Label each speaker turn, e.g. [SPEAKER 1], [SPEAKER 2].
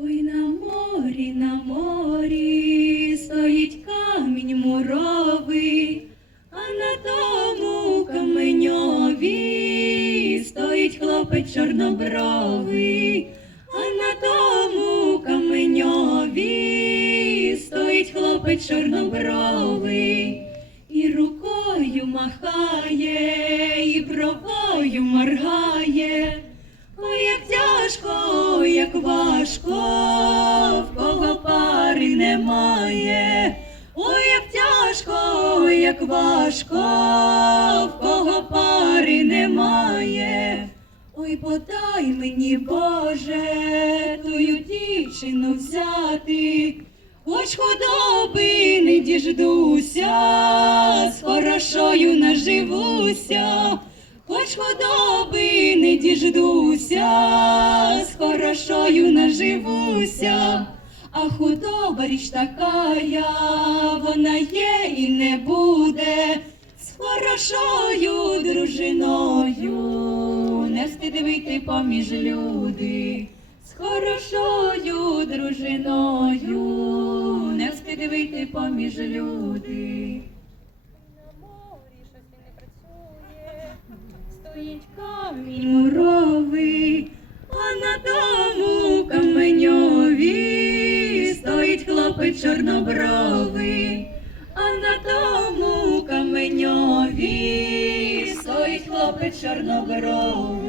[SPEAKER 1] Ой на морі, на морі стоїть камінь муровий, а на тому каменьові стоїть хлопець чорнобровий, а на тому каменьові стоїть хлопець чорнобровий, і рукою махає, і бровою моргає. Важко, в кого пари немає. Ой, як тяжко, як важко, в кого пари немає. Ой, подай мені, Боже, тую дівчину взяти, хоч худоби не діждуся, з хорошою наживуся. Хоч худоби не діждуся, наживуся, а худоба річ такая, вона є і не буде, з хорошою дружиною, не встидивити поміж люди, з хорошою дружиною, не встидивити поміж люди.
[SPEAKER 2] Стоїть
[SPEAKER 1] камінь муровий, а на хлопець чорнобровий, а на тому каменьові стоїть хлопець чорнобровий.